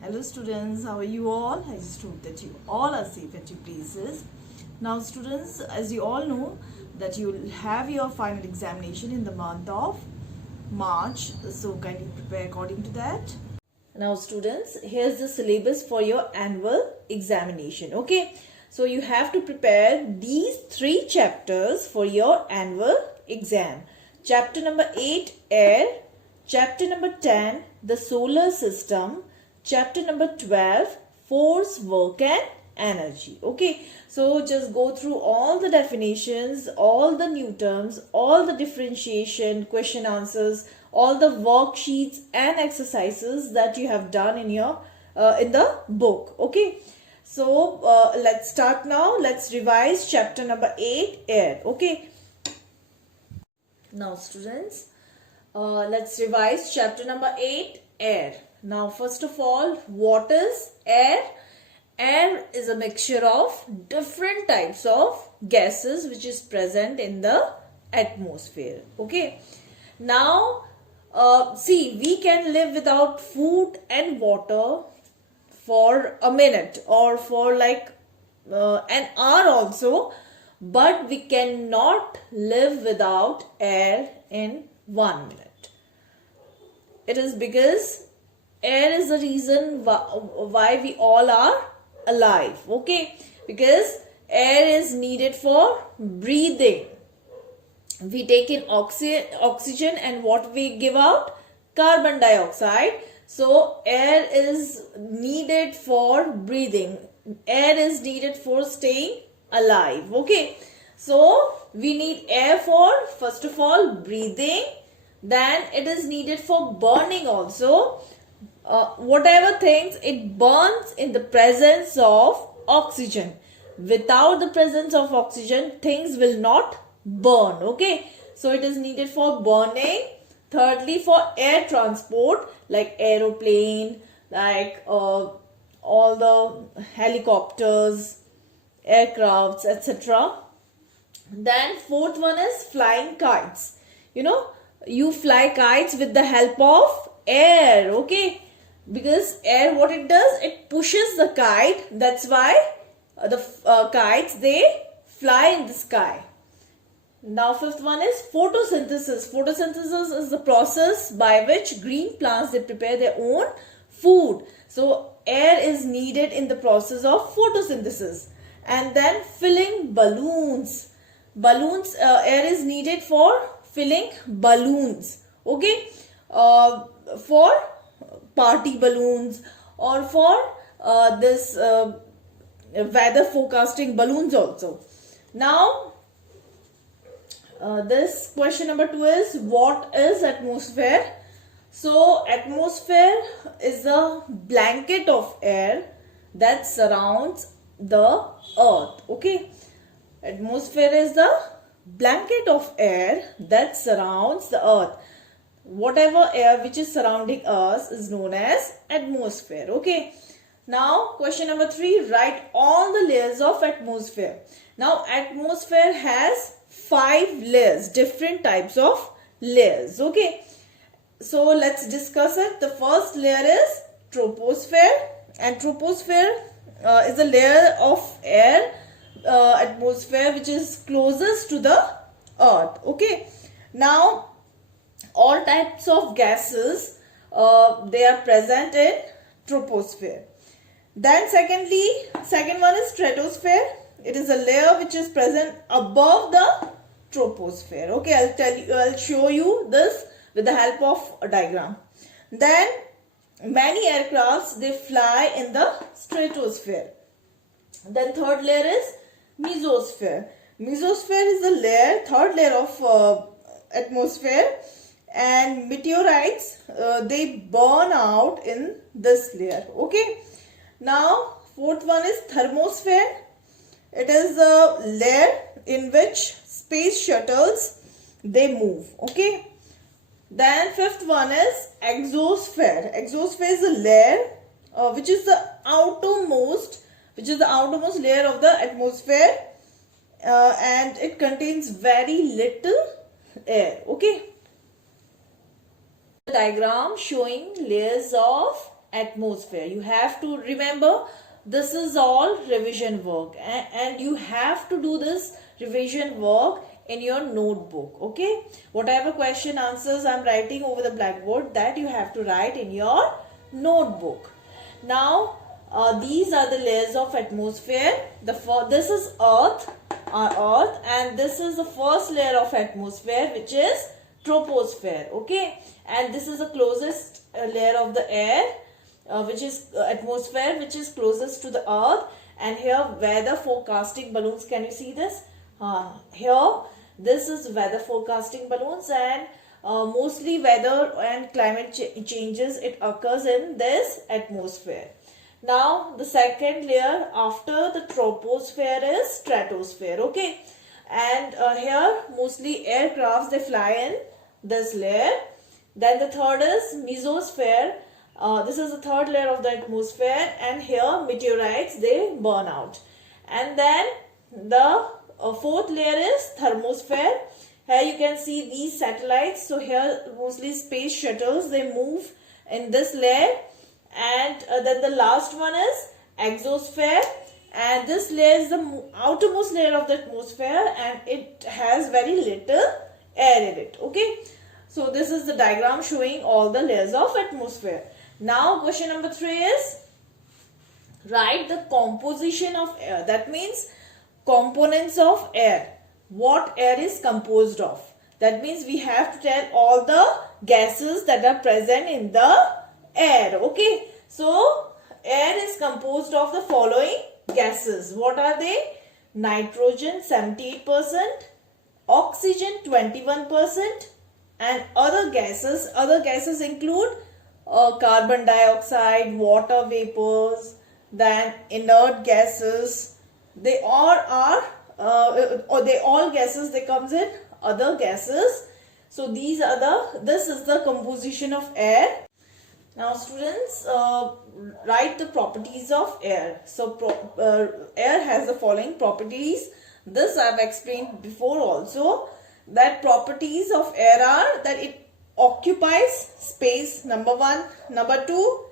Hello students, how are you all? I just hope that you all are safe at your places. Now students, as you all know that you will have your final examination in the month of March. So kindly prepare according to that. Now students, here's the syllabus for your annual examination. Okay, so you have to prepare these 3 chapters for your annual exam. Chapter number 8, Air. Chapter number 10, the solar system. Chapter number 12, force, work and energy. Okay, so just go through all the definitions, all the new terms, all the differentiation, question answers, all the worksheets and exercises that you have done in your in the book. Okay, so let's start now. Let's revise chapter number 8, air. Okay, now students, let's revise chapter number 8, air. Now first of all, what is air? Air is a mixture of different types of gases which is present in the atmosphere. Okay, now see, we can live without food and water for a minute or for like an hour also, but we cannot live without air in 1 minute. It is because air is the reason why we all are alive. Okay, because air is needed for breathing. We take in oxygen and what we give out? Carbon dioxide. So air is needed for breathing. Air is needed for staying alive. Okay, so we need air for first of all breathing, then it is needed for burning also. Whatever things, it burns in the presence of oxygen. Without the presence of oxygen, things will not burn. Okay, so it is needed for burning. Thirdly, for air transport, like aeroplane, like all the helicopters, aircrafts, etc. Then fourth one is flying kites. You fly kites with the help of air. Okay, because air, what it does, it pushes the kite. That's why the kites, they fly in the sky. Now fifth one is photosynthesis. Photosynthesis is the process by which green plants, they prepare their own food. So air is needed in the process of photosynthesis. And then filling balloons. Air is needed for filling balloons. Okay, for party balloons or for this weather forecasting balloons also. Now this question number 2 is, what is atmosphere? So atmosphere is a blanket of air that surrounds the earth. Okay, atmosphere is the blanket of air that surrounds the earth. Whatever air which is surrounding us is known as atmosphere. Okay, now question number 3, write all the layers of atmosphere. Now atmosphere has 5 layers, different types of layers. Okay, so let's discuss it. The first layer is troposphere, and troposphere is a layer of air atmosphere which is closest to the earth. Okay, now all types of gases, they are present in troposphere. Then second one is stratosphere. It is a layer which is present above the troposphere. Okay, I'll show you this with the help of a diagram. Then many aircrafts, they fly in the stratosphere. Then third layer is mesosphere. Mesosphere is the third layer of atmosphere, and meteorites, they burn out in this layer. Okay, now fourth one is thermosphere. It is a layer in which space shuttles, they move. Okay, then fifth one is exosphere. Exosphere is a layer which is the outermost layer of the atmosphere, and it contains very little air. Okay, diagram showing layers of atmosphere. You have to remember this is all revision work, and you have to do this revision work in your notebook. Okay, whatever question answers I'm writing over the blackboard, that you have to write in your notebook. Now these are the layers of atmosphere. This is earth, our earth, and this is the first layer of atmosphere, which is troposphere. Okay, and this is the closest layer of the air, which is atmosphere, which is closest to the earth. And here weather forecasting balloons, can you see this? Here this is weather forecasting balloons, and mostly weather and climate changes, it occurs in this atmosphere. Now the second layer after the troposphere is stratosphere. Okay, and here mostly aircrafts, they fly in this layer. Then the third is mesosphere. This is the third layer of the atmosphere, and here meteorites, they burn out. And then the fourth layer is thermosphere. Here you can see these satellites. So here mostly space shuttles, they move in this layer. And then the last one is exosphere, and this layer is the outermost layer of the atmosphere, and it has very little air in it. Okay, so this is the diagram showing all the layers of atmosphere. Now question number 3 is write the composition of air. That means components of air. What air is composed of? That means we have to tell all the gases that are present in the air. Okay, so air is composed of the following gases. What are they? Nitrogen 78%, oxygen 21%, and other gases. Other gases include carbon dioxide, water vapors, then inert gases. They all are all gases, they comes in other gases. So these are this is the composition of air. Now students, write the properties of air. So air has the following properties. This I have explained before also, that properties of air are that it occupies space, number 1. Number 2,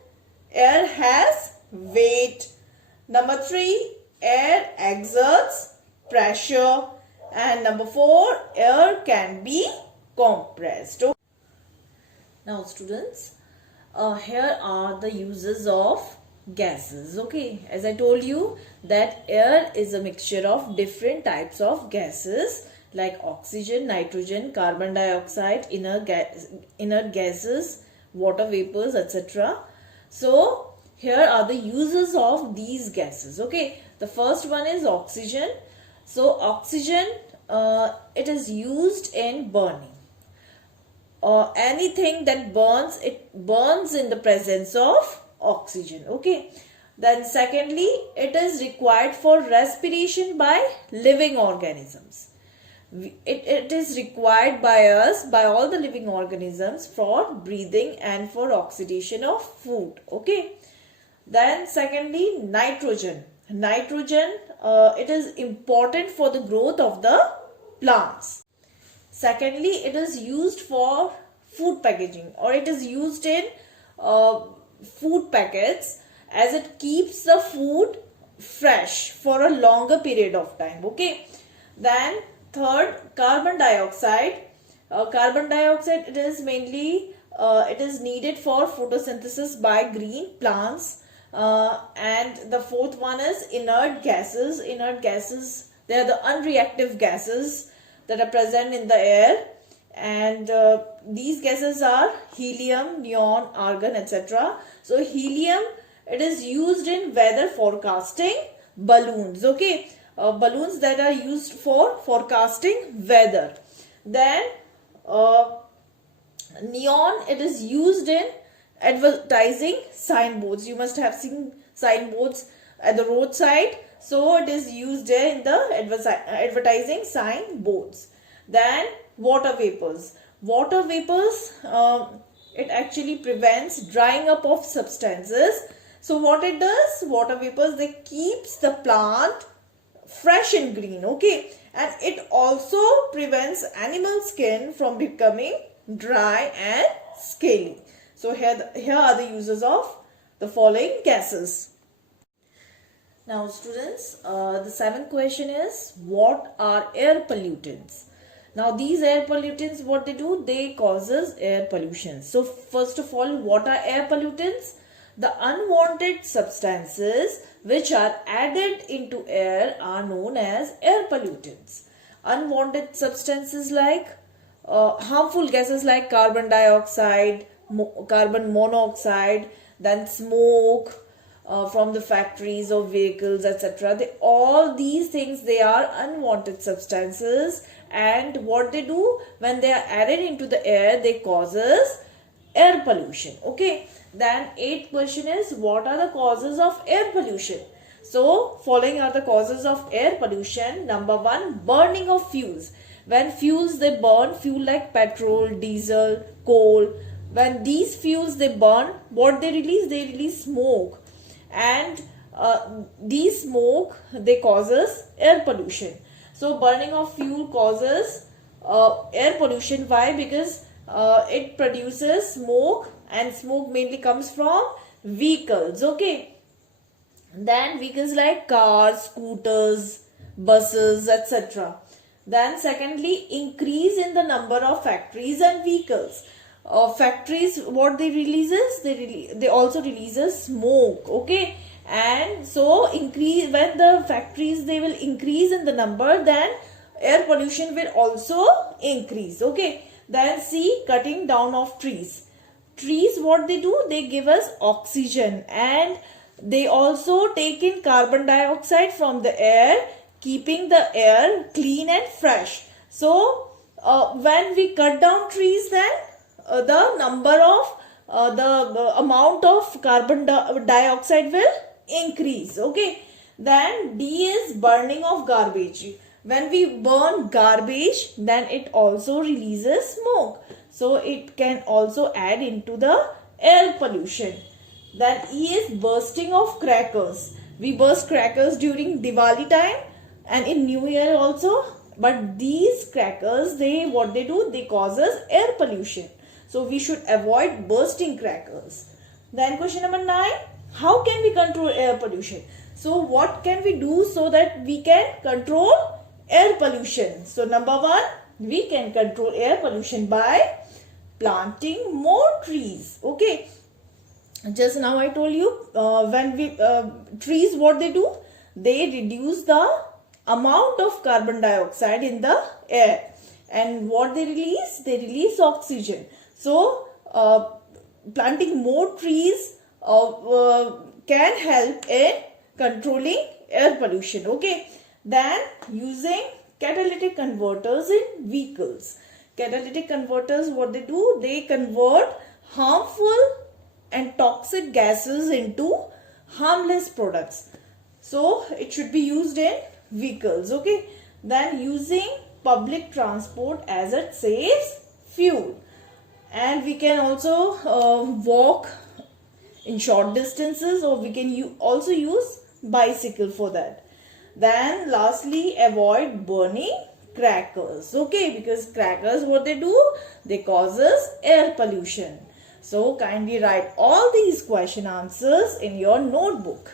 air has weight. Number 3, air exerts pressure. And number 4, air can be compressed. Now students, here are the uses of gases. Okay, as I told you that air is a mixture of different types of gases like oxygen, nitrogen, carbon dioxide, inert gases, water vapors, etc. So here are the uses of these gases. Okay, the first one is oxygen. So oxygen, it is used in burning. Anything that burns, it burns in the presence of oxygen. Okay, then secondly, it is required for respiration by living organisms. It is required by us, by all the living organisms, for breathing and for oxidation of food. Okay, then secondly, nitrogen. Nitrogen, it is important for the growth of the plants. Secondly, it is used for food packaging, or it is used in food packets, as it keeps the food fresh for a longer period of time. Okay, then third, carbon dioxide. Carbon dioxide, it is mainly it is needed for photosynthesis by green plants. And the fourth one is inert gases. Inert gases, they are the unreactive gases that are present in the air, and these gases are helium, neon, argon, etc. So helium, it is used in weather forecasting balloons. Okay, balloons that are used for forecasting weather. Then neon, it is used in advertising signboards. You must have seen signboards at the roadside. So it is used in the advertising signboards. Then water vapors. Water vapors, it actually prevents drying up of substances. So what it does, water vapors, they keeps the plant fresh and green. Okay, and it also prevents animal skin from becoming dry and scaly. So here are the uses of the following gases. Now students, the seventh question is, what are air pollutants? Now these air pollutants, what they do? They causes air pollution. So first of all, what are air pollutants? The unwanted substances which are added into air are known as air pollutants. Unwanted substances like harmful gases like carbon dioxide, carbon monoxide, then smoke from the factories or vehicles, etc. All these things, they are unwanted substances, and what they do, when they are added into the air, they causes air pollution. Okay, then eighth question is, what are the causes of air pollution? So following are the causes of air pollution. Number one, burning of fuels. When fuels, they burn, fuel like petrol, diesel, coal, when these fuels they burn, what they release smoke, and these smoke, they causes air pollution. So burning of fuel causes air pollution. Why? Because it produces smoke, and smoke mainly comes from vehicles. Okay, then vehicles like cars, scooters, buses, etc. Then secondly, increase in the number of factories and vehicles. Factories, what they releases, they also releases smoke. Okay, and so increase, when the factories they will increase in the number, then air pollution will also increase. Okay, then C, cutting down of trees. Trees, what they do, they give us oxygen, and they also take in carbon dioxide from the air, keeping the air clean and fresh. So when we cut down trees, then the number of the amount of carbon dioxide will increase. Okay, then D is burning of garbage. When we burn garbage, then it also releases smoke, so it can also add into the air pollution. Then E is bursting of crackers. We burst crackers during Diwali time and in New Year also, but these crackers, they what they do, they causes air pollution, so we should avoid bursting crackers. Then question number 9, how can we control air pollution? So what can we do so that we can control air pollution? So number 1, we can control air pollution by planting more trees. Okay, just now I told you, when we trees, what they do, they reduce the amount of carbon dioxide in the air, and what they release oxygen. So planting more trees can help in controlling air pollution. Okay, then using catalytic converters in vehicles. Catalytic converters, what they do, they convert harmful and toxic gases into harmless products, so it should be used in vehicles. Okay, then using public transport, as it saves fuel, and we can also walk in short distances, or we can also use bicycle for that. Then lastly, avoid burning crackers. Okay, because crackers, what they do, they causes air pollution. So kindly write all these question answers in your notebook.